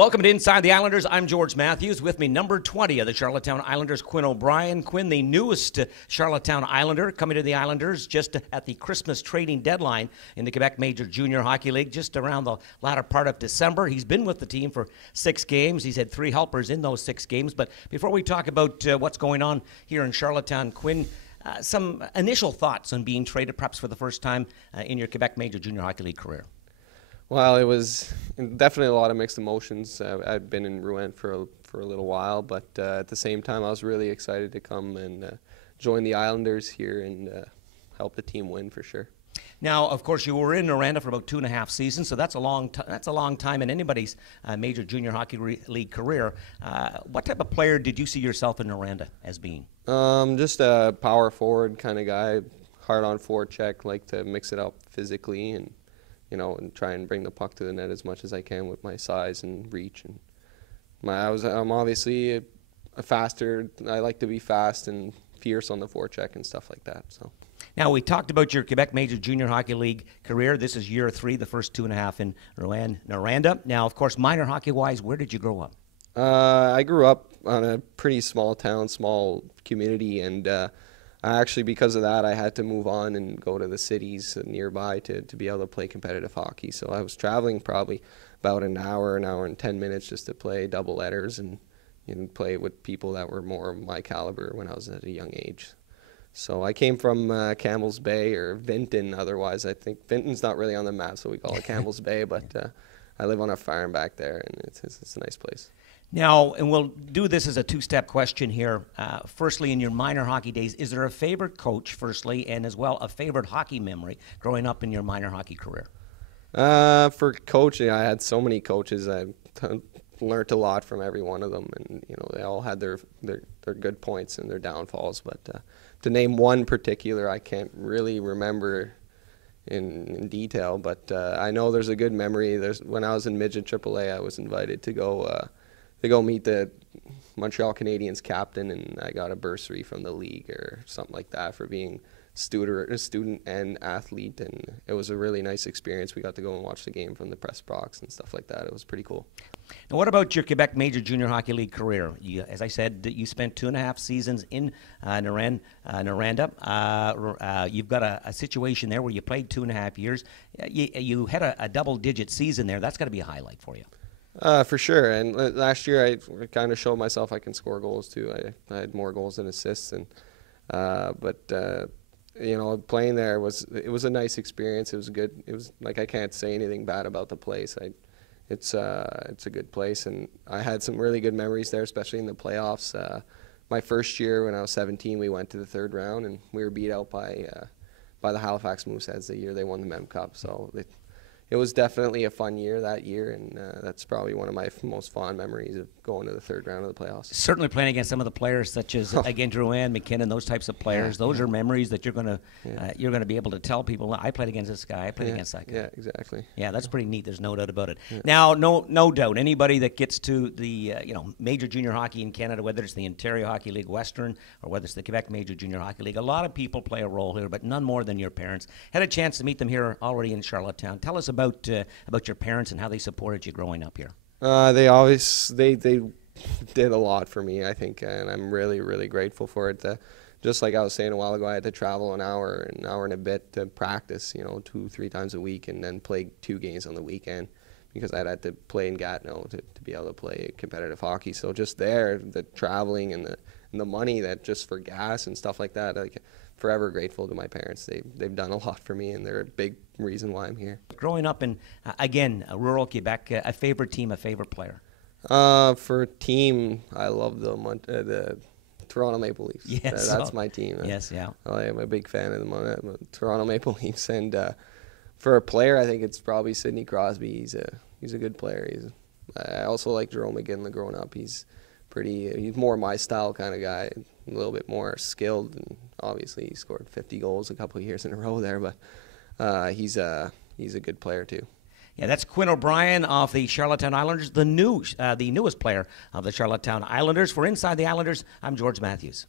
Welcome to Inside the Islanders. I'm George Matthews. With me, number 20 of the Charlottetown Islanders, Quinn O'Brien. Quinn, the newest Charlottetown Islander, coming to the Islanders just at the Christmas trading deadline in the Quebec Major Junior Hockey League, just around the latter part of December. He's been with the team for 6 games. He's had 3 helpers in those 6 games. But before we talk about what's going on here in Charlottetown, Quinn, some initial thoughts on being traded perhaps for the first time in your Quebec Major Junior Hockey League career. Well, it was definitely a lot of mixed emotions. I'd been in Rouen for a little while, but at the same time, I was really excited to come and join the Islanders here and help the team win for sure. Now, of course, you were in Noranda for about 2.5 seasons, so that's a long time in anybody's major junior hockey league career. What type of player did you see yourself in Noranda as being? Just a power forward kind of guy, hard on forecheck, like to mix it up physically and try and bring the puck to the net as much as I can with my size and reach. And I'm obviously a faster. I like to be fast and fierce on the forecheck and stuff like that. So. Now, we talked about your Quebec Major Junior Hockey League career. This is year 3, the first 2.5 in Noranda. Now, of course, minor hockey-wise, where did you grow up? I grew up on a pretty small town, small community, and actually, because of that, I had to move on and go to the cities nearby to be able to play competitive hockey. So I was traveling probably about an hour and 10 minutes just to play double letters and play with people that were more my caliber when I was at a young age. So I came from Campbell's Bay, or Vinton otherwise. I think Vinton's not really on the map, so we call it Campbell's Bay, but I live on a farm back there, and it's a nice place. Now, and we'll do this as a 2-step question here. Firstly, in your minor hockey days, is there a favorite coach, firstly, and as well a favorite hockey memory growing up in your minor hockey career? For coaching, I had so many coaches. I learned a lot from every one of them, and they all had their good points and their downfalls. But to name one particular, I can't really remember in detail. But I know there's a good memory. When I was in midget AAA, I was invited to go meet the Montreal Canadiens captain, and I got a bursary from the league or something like that for being a student and athlete, and it was a really nice experience. We got to go and watch the game from the press box and stuff like that. It was pretty cool. Now, what about your Quebec Major Junior Hockey League career? As I said, you spent 2.5 seasons in Noranda. You've got a situation there where you played 2.5 years. You had a double-digit season there. That's got to be a highlight for you. For sure, and last year I kind of showed myself I can score goals too. I had more goals than assists, and playing there was a nice experience. It was good. It was like, I can't say anything bad about the place. It's a good place, and I had some really good memories there, especially in the playoffs. My first year when I was 17, we went to the 3rd round, and we were beat out by the Halifax Mooseheads the year they won the Mem Cup. So it was definitely a fun year that year, and that's probably one of my most fond memories of going to the 3rd round of the playoffs. Certainly playing against some of the players such as, again, Drouin, McKinnon, those types of players. Yeah, those are memories that you're going to be able to tell people, I played against this guy, I played against that guy. Yeah, exactly. Yeah, that's pretty neat. There's no doubt about it. Yeah. Now, no doubt, anybody that gets to the major junior hockey in Canada, whether it's the Ontario Hockey League Western or whether it's the Quebec Major Junior Hockey League, a lot of people play a role here, but none more than your parents. Had a chance to meet them here already in Charlottetown. Tell us about your parents and how they supported you growing up here. They did a lot for me, I think, and I'm really, really grateful for it. Just like I was saying a while ago, I had to travel an hour and a bit to practice, 2-3 times a week, and then play 2 games on the weekend because I'd had to play in Gatineau to be able to play competitive hockey. So just there, the traveling and the money that just for gas and stuff like that, forever grateful to my parents. They've done a lot for me, and they're a big reason why I'm here. Growing up in, again, rural Quebec, a favorite team, a favorite player? For team, I love the Toronto Maple Leafs. Yes. That's my team. Yes, yeah. I'm a big fan of the Toronto Maple Leafs. And for a player, I think it's probably Sidney Crosby. He's a good player. I also like Jarome Iginla growing up. He's more my style kind of guy, a little bit more skilled, and obviously he scored 50 goals a couple of years in a row there, but he's a good player too. Yeah, that's Quinn O'Brien of the Charlottetown Islanders, the newest player of the Charlottetown Islanders. For Inside the Islanders, I'm George Matthews.